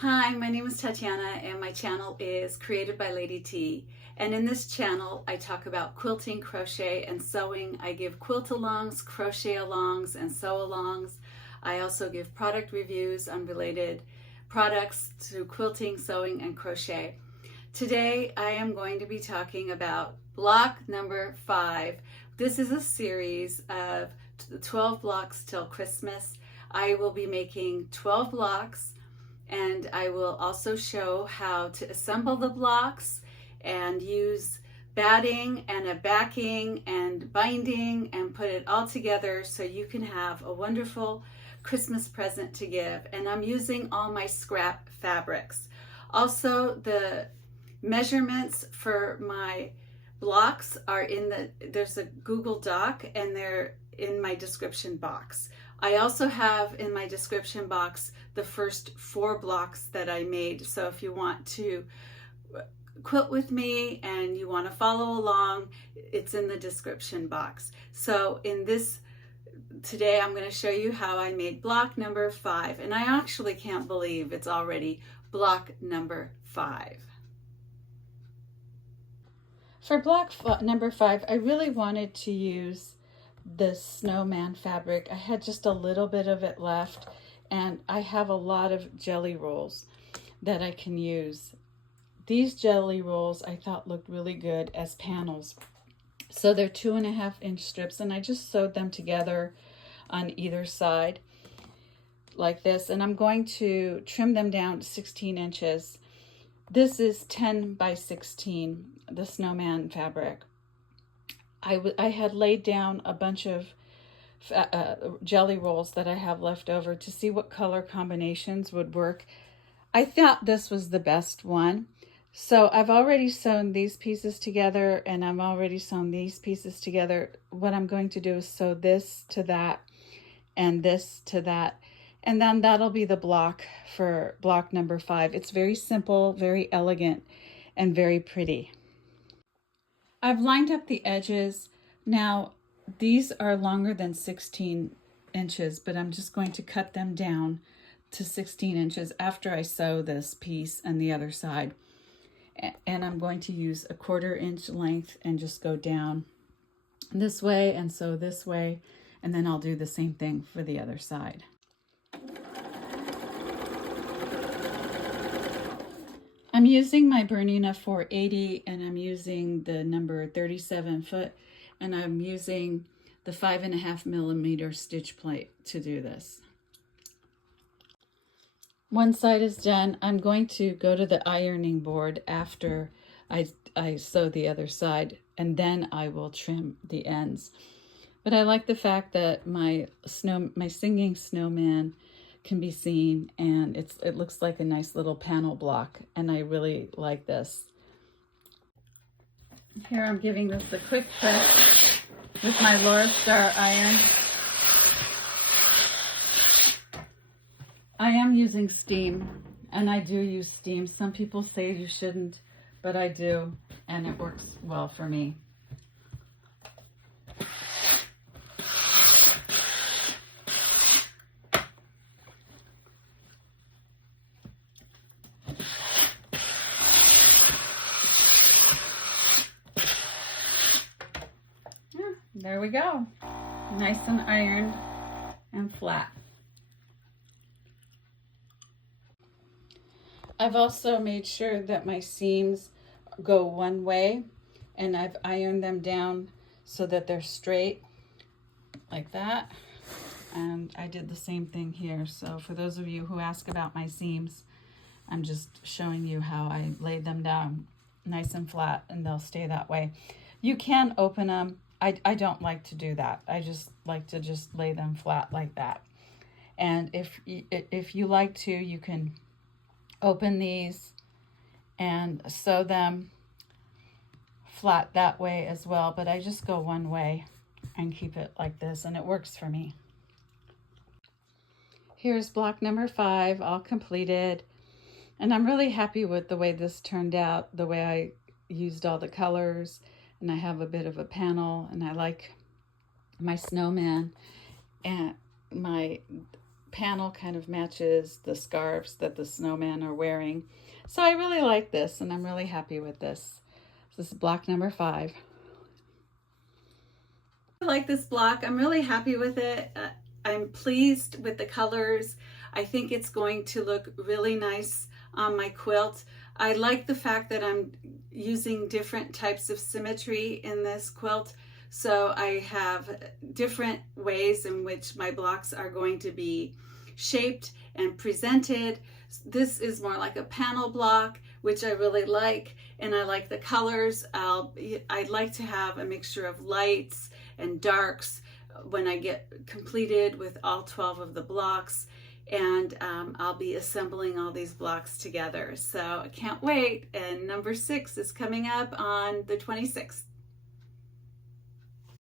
Hi, my name is Tatiana and my channel is Created by Lady T. And in this channel, I talk about quilting, crochet, and sewing. I give quilt alongs, crochet alongs, and sew alongs. I also give product reviews on related products to quilting, sewing, and crochet. Today, I am going to be talking about block number 5. This is a series of 12 blocks till Christmas. I will be making 12 blocks, and I will also show how to assemble the blocks and use batting and a backing and binding and put it all together so you can have a wonderful Christmas present to give. And I'm using all my scrap fabrics. Also, the measurements for my blocks are there's a Google Doc, and they're in my description box. I also have in my description box the first 4 blocks that I made. So if you want to quilt with me and you want to follow along, it's in the description box. So today I'm going to show you how I made block number 5. And I actually can't believe it's already block number 5. For block number 5, I really wanted to use the snowman fabric. I had just a little bit of it left, and I have a lot of jelly rolls that I can use. These jelly rolls I thought looked really good as panels. So they're 2.5-inch strips, and I just sewed them together on either side like this, and I'm going to trim them down to 16 inches. This is 10 by 16, the snowman fabric. I had laid down a bunch of jelly rolls that I have left over to see what color combinations would work. I thought this was the best one. So I've already sewn these pieces together, and I've already sewn these pieces together. What I'm going to do is sew this to that and this to that. And then that'll be the block for block number 5. It's very simple, very elegant, and very pretty. I've lined up the edges. Now, these are longer than 16 inches, but I'm just going to cut them down to 16 inches after I sew this piece and the other side. And I'm going to use a 1/4 inch length and just go down this way and sew this way, and then I'll do the same thing for the other side. I'm using my Bernina 480, and I'm using the number 37 foot, and I'm using the 5.5 millimeter stitch plate to do this. One side is done. I'm going to go to the ironing board after I sew the other side, and then I will trim the ends. But I like the fact that my singing snowman can be seen, and it looks like a nice little panel block, and I really like this. Here I'm giving this a quick press with my Laura Star iron. I am using steam, and I do use steam. Some people say you shouldn't, but I do, and it works well for me. There we go. Nice and ironed and flat. I've also made sure that my seams go one way, and I've ironed them down so that they're straight like that. And I did the same thing here. So for those of you who ask about my seams, I'm just showing you how I laid them down nice and flat, and they'll stay that way. You can open them. I don't like to do that. I just like to just lay them flat like that. And if you like to, you can open these and sew them flat that way as well. But I just go one way and keep it like this, and it works for me. Here's block number 5, all completed. And I'm really happy with the way this turned out, the way I used all the colors, and I have a bit of a panel, and I like my snowman and my panel kind of matches the scarves that the snowmen are wearing. So I really like this, and I'm really happy with this. This is block number 5. I like this block. I'm really happy with it. I'm pleased with the colors. I think it's going to look really nice on my quilt. I like the fact that I'm using different types of symmetry in this quilt. So I have different ways in which my blocks are going to be shaped and presented. This is more like a panel block, which I really like, and I like the colors. I'd like to have a mixture of lights and darks when I get completed with all 12 of the blocks, and I'll be assembling all these blocks together. So I can't wait, and number 6 is coming up on the 26th.